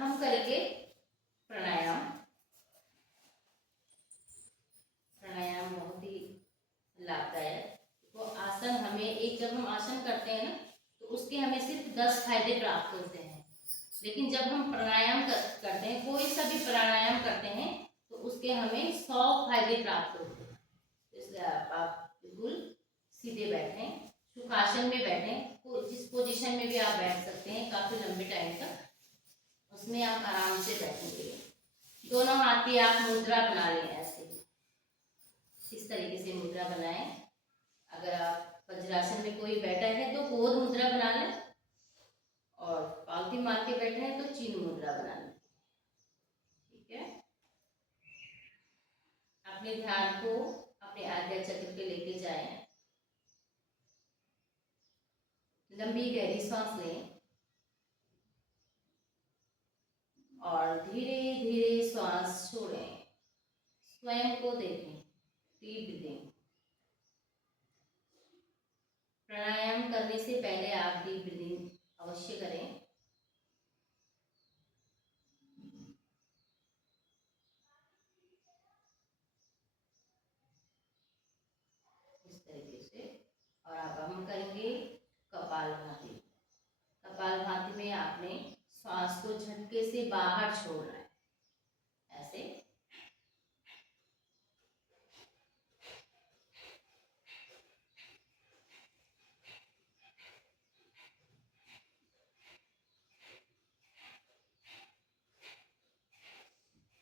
हम करेंगे प्राणायाम। प्राणायाम बहुत ही लाभदायक। वो आसन हमें जब हम आसन करते हैं ना, तो उसके हमें सिर्फ 10 फायदे प्राप्त होते हैं। लेकिन जब हम प्राणायाम करते हैं, कोई सा भी प्राणायाम करते हैं, तो उसके हमें 100 फायदे प्राप्त होते हैं। इसलिए आप बिल्कुल सीधे बैठें, सुखासन में बैठें, जिस पोजीशन में भी आप बैठ सकते हैं काफ़ी लंबे टाइम तक, उसमें आप आराम से बैठेंगे। दोनों हाथ की आप मुद्रा बना लें, ऐसे इस तरीके से मुद्रा बनाएं। अगर आप वज्रासन में कोई बैठा है तो गोद मुद्रा बना लें, और पालथी मार के बैठे हैं तो चिन्ह मुद्रा बना लें। ठीक है। अपने ध्यान को अपने आज्ञा चक्र पे लेके जाएं। लंबी गहरी सांस लें और धीरे धीरे श्वास छोड़ें। स्वयं को देखें, डीप ब्रीदिंग। प्राणायाम करने से पहले आप डीप ब्रीदिंग अवश्य करें। इस तरीके से। और अब हम करेंगे कपालभाति। कपालभाति में आपने श्वास को झटके से बाहर छोड़ना है, ऐसे।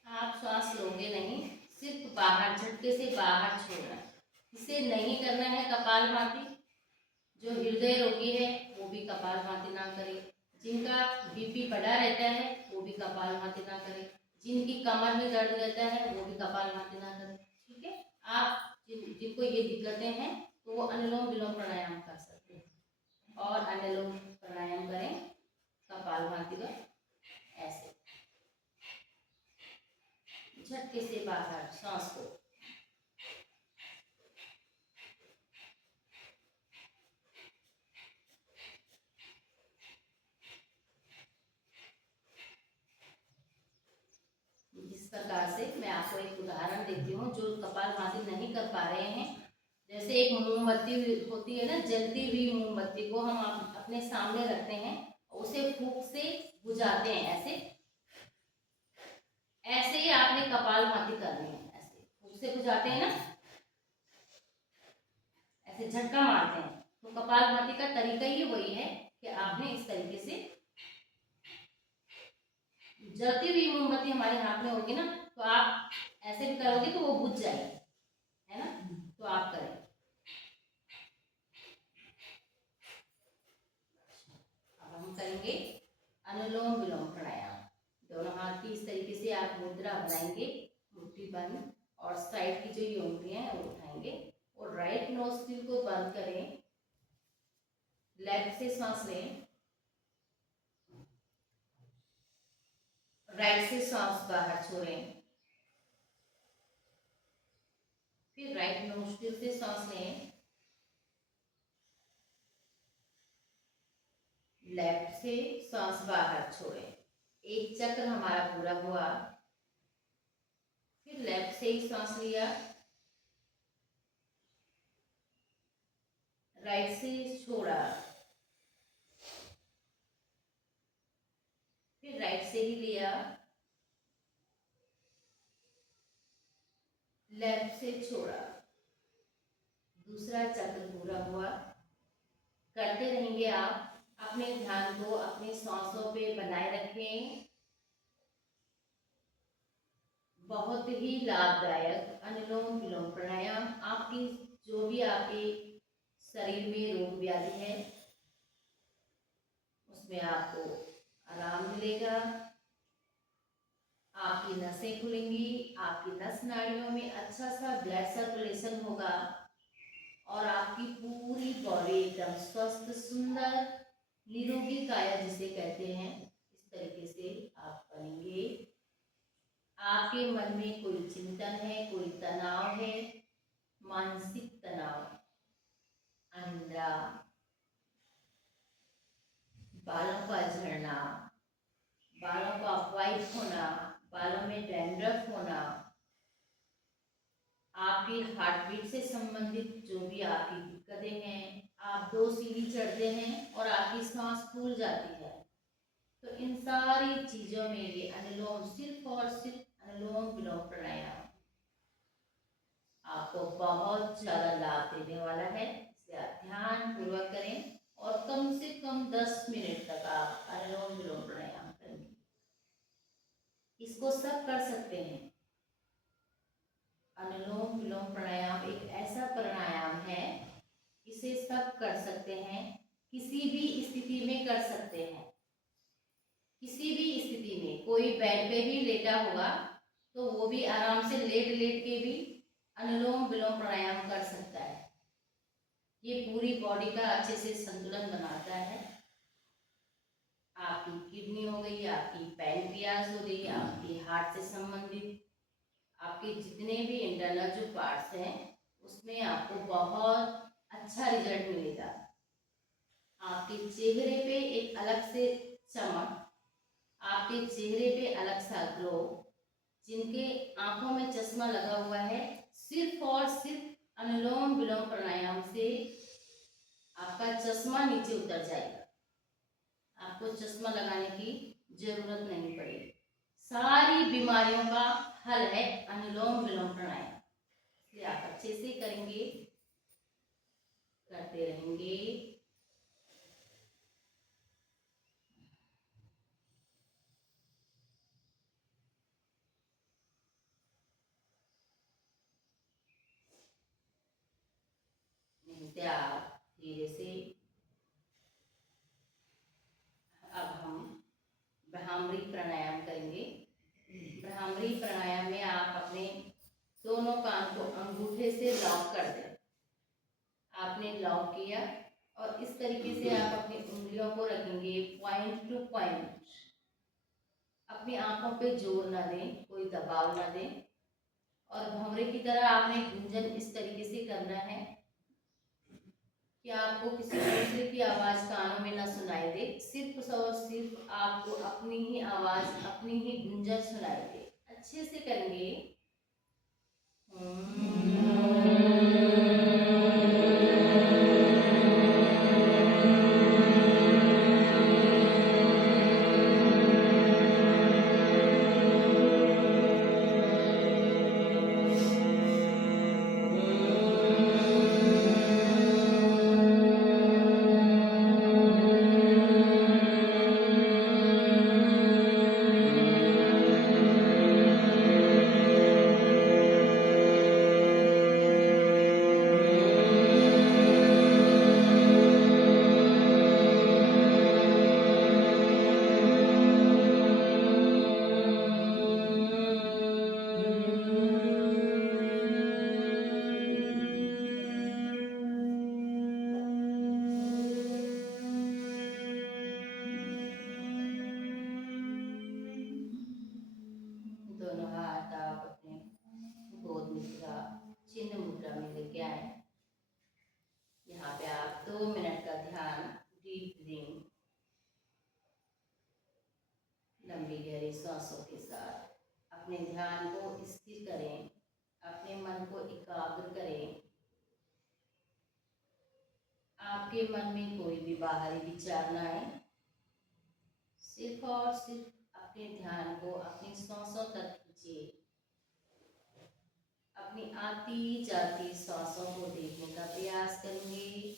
आप श्वास लोगे नहीं, सिर्फ बाहर झटके से बाहर छोड़ना है। इसे नहीं करना है कपालभाति। जो हृदय रोगी है वो भी कपालभाति ना करे। जिनका बीपी बढ़ा रहता है वो भी कपालभाति ना करे। जिनकी कमर में दर्द रहता है वो भी कपालभाति ना करे। ठीक है। आप जिनको ये दिक्कतें हैं तो वो अनुलोम विलोम प्राणायाम कर सकते हैं, और अनुलोम प्राणायाम करें कपालभाति का, ऐसे झटके से बाहर सांस को। जिस प्रकार से मैं आपको एक उदाहरण देती हूँ, जो कपालभाति नहीं कर पा रहे हैं, जैसे एक मोमबत्ती होती है ना, जलती हुई मोमबत्ती को हम अपने सामने रखते हैं, उसे फूंक से बुझाते हैं, ऐसे ऐसे ही आपने कपालभाति करनी है। ऐसे फूंक से बुझाते हैं ना, ऐसे झटका मारते हैं। तो कपालभाति का तरीका ही वही है कि आपने इस तरीके से, जलती हुई मोमबत्ती हमारे हाथ में होगी ना, तो आप ऐसे भी करोगे तो वो बुझ जाएगी, है ना। तो आप करें। अब हम करेंगे अनुलोम विलोम प्राणायाम। दोनों हाथ की इस तरीके से आप मुद्रा बनाएंगे, मुट्ठी बंद, और साइड की जो ये उंगलियां हैं वो उठाएंगे, और राइट नोस्ट्रिल को बंद करें। लेफ्ट से सांस लें, राइट से सांस बाहर छोड़ें। फिर राइट नोस्ट्रिल से सांस लें, लेफ्ट से सांस बाहर छोड़ें। एक चक्र हमारा पूरा हुआ। फिर लेफ्ट से ही सांस लिया, राइट से छोड़ा, फिर राइट से ही लिया, लेफ्ट से छोड़ा। दूसरा चक्र पूरा हुआ। करते रहेंगे आप। अपने ध्यान को अपने सांसों पे बनाए रखें। बहुत ही लाभदायक अनुलोम विलोम प्राणायाम, आपकी जो भी आपके शरीर में रोग व्याधि है उसमें आपको आराम मिलेगा। आपकी नसें खुलेंगी, आपकी नस नाड़ियों में अच्छा सा ब्लड सर्कुलेशन होगा, और आपकी पूरी बॉडी एकदम स्वस्थ, सुंदर, निरोगी काया जिसे कहते हैं, इस तरीके से आप बनेंगे। आपके मन में कोई चिंतन है, कोई तनाव है, मानसिक तनाव, अनिद्रा, बालों का झड़ना, बालों का वाइट होना, बालों में डैंड्रफ होना, आपकी हार्ट बीट से संबंधित जो भी आपकी दिक्कतें हैं, आप 2 सीढ़ी चढ़ते हैं और आपकी सांस फूल जाती है, तो इन सारी चीजों में ये अनुलोम, सिर्फ और सिर्फ अनुलोम विलोम प्राणायाम आपको बहुत ज्यादा लाभ देने वाला है। इसे आप ध्यान पूर्वक करें और कम से कम 10 मिनट तक आप अनुलोम विलोम प्राणायाम करेंगे। इसको सब कर सकते हैं। अनुलोम विलोम प्राणायाम एक ऐसा प्राणायाम है, इसे सब कर सकते हैं, किसी भी स्थिति में कर सकते हैं। किसी भी स्थिति में कोई बेड पे भी लेटा होगा तो वो भी आराम से लेट लेट के भी अनुलोम विलोम प्राणायाम कर सकता है। ये पूरी बॉडी का अच्छे से संतुलन बनाता है। आपकी किडनी हो गई, आपकी पैनक्रियाज हो गई, आपकी हार्ट से संबंधित आपके जितने भी इंटरनल जो पार्ट्स हैं उसमें आपको बहुत अच्छा रिजल्ट मिलेगा। आपके चेहरे पे एक अलग से चमक, आपके चेहरे पे अलग सा ग्लो। जिनके आंखों में चश्मा लगा हुआ है, सिर्फ और सिर्फ अनुलोम विलोम प्राणायाम से आपका चश्मा नीचे उतर जाएगा। आपको चश्मा लगाने की जरूरत नहीं पड़ेगी। सारी बीमारियों का हल है अनुलोम विलोम प्राणायाम। इसलिए आप अच्छे से करेंगे, करते रहेंगे। आप धीरे से अब हम भ्रामरी प्राणायाम करेंगे। भ्रामरी प्राणायाम में आप अपने दोनों कान को अंगूठे से लॉक कर दें। आपने लॉक किया और इस तरीके से आप अपनी उंगलियों को रखेंगे पॉइंट टू पॉइंट। अपनी आंखों पे जोर ना दें, कोई दबाव ना दें। और भंवरे की तरह आपने गुंजन इस तरीके से करना है कि आपको किसी दूसरे की आवाज कानों में ना सुनाई दे, सिर्फ और सिर्फ आपको अपनी ही आवाज, अपनी ही गुंजन सुनाई दे। अच्छे से करेंगे। चिन्ह मुद्रा में लेके आए। यहाँ पे आप 2 मिनट का ध्यान, डीप ब्रीथिंग, लंबी गहरी सांसों के साथ अपने ध्यान को स्थिर करें, अपने मन को एकाग्र करें। आपके मन में कोई भी बाहरी विचार ना आए, सिर्फ और सिर्फ अपने ध्यान को अपनी सांसों तक खींचिए। अपनी आती जाती सांसों को देखने का प्रयास करेंगे।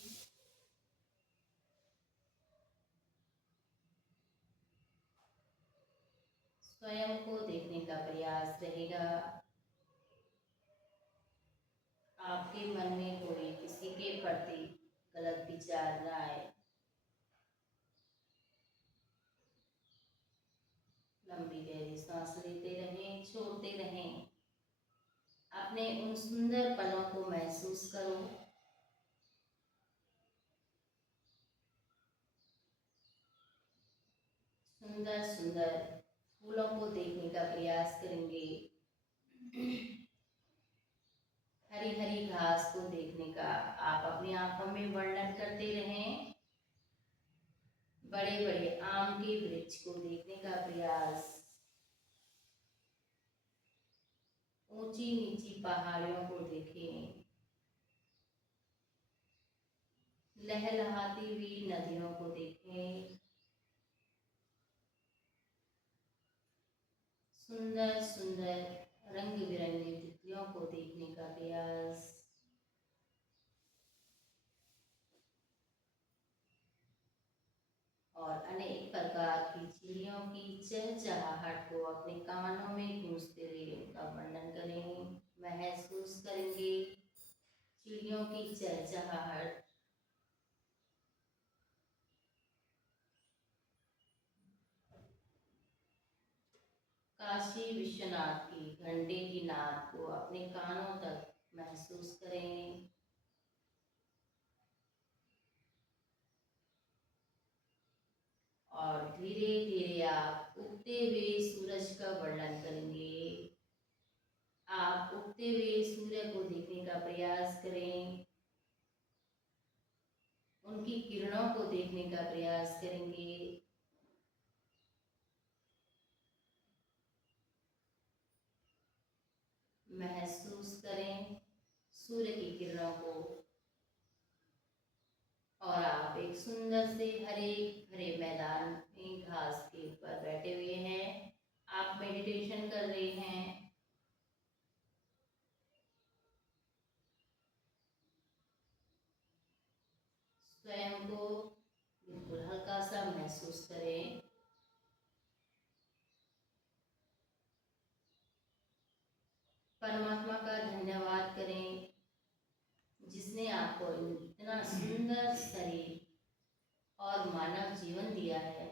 स्वयं को देखने का प्रयास रहेगा। आपके मन में कोई किसी के प्रति गलत विचार न आए। लंबी गहरी सांस लेते रहें, छोड़ते रहें। अपने उन सुंदर पलों को महसूस करो। सुंदर सुंदर फूलों को देखने का प्रयास करेंगे। हरी हरी घास को देखने का आप अपनी आंखों में वर्णन करते रहें। बड़े बड़े आम के वृक्ष को देखने का प्रयास प्रयास। ऊंची नीची पहाड़ियों को देखें, लहलहाती हुई नदियों को देखें, सुंदर सुंदर रंग बिरंगी तितलियों को देखने का प्रयास। और अनेक प्रकार की चिड़ियों की चहचहाहट को अपने कानों में गूंजते हुए उनका वर्णन करें, महसूस करेंगे चिड़ियों की चहचहाहट। काशी विश्वनाथ की घंटे की नाद को अपने कानों तक महसूस करें। और धीरे धीरे आप उगते हुए सूरज का वर्णन करेंगे। आप उगते हुए सूर्य को देखने का प्रयास करें, उनकी किरणों को देखने का प्रयास करेंगे। महसूस करें सूर्य की किरणों को। और आप एक सुंदर से हरे भरे मैदान में घास के ऊपर बैठे हुए हैं, आप मेडिटेशन कर रहे हैं। स्वयं को बिल्कुल हल्का सा महसूस करें। परमात्मा का धन्यवाद करें जिसने आपको इतना सुंदर शरीर और मानव जीवन दिया है।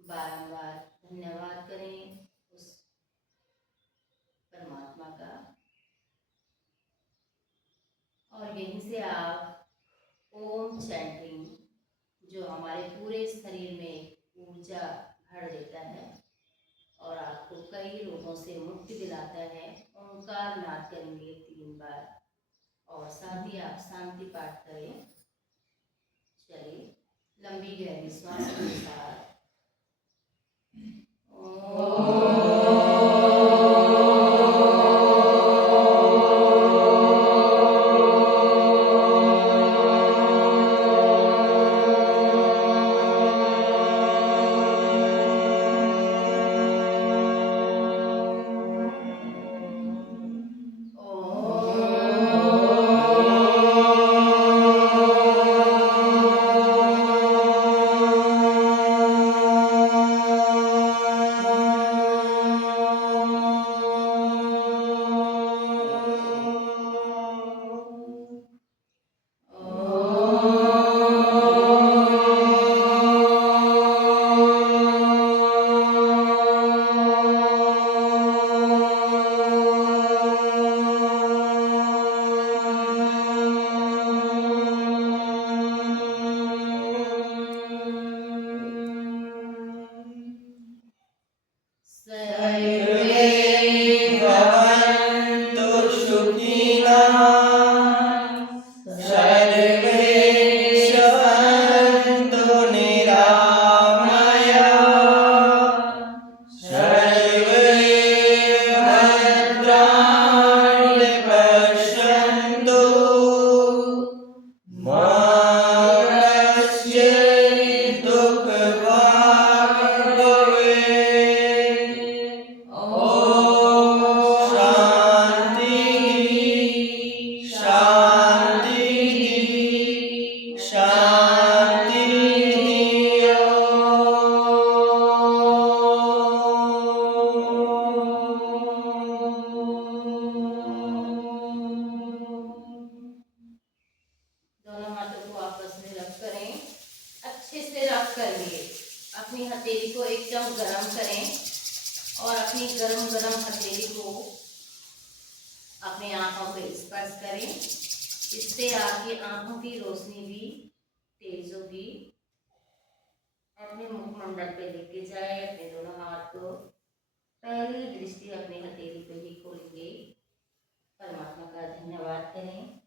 बारंबार धन्यवाद करें उस परमात्मा का। और यहीं से आप ओम चैंटिंग, जो हमारे पूरे शरीर में ऊर्जा भर देता है और आपको कई रोगों से मुक्ति दिलाता है, ओंकार नाद करेंगे 3 बार। और साथ ही आप शांति पाठ करें। चलिए, लंबी गहरी श्वास के साथ अपनी हथेली को एकदम गरम करें और अपनी गरम गरम हथेली को अपनी आंखों पे स्पर्श करें। इससे आपकी आंखों की रोशनी भी तेज होगी। अपने मुखमंडल पे लेके जाए अपने दोनों हाथ को, पहली दृष्टि अपनी हथेली पे ही खोलेंगे। परमात्मा का धन्यवाद करें।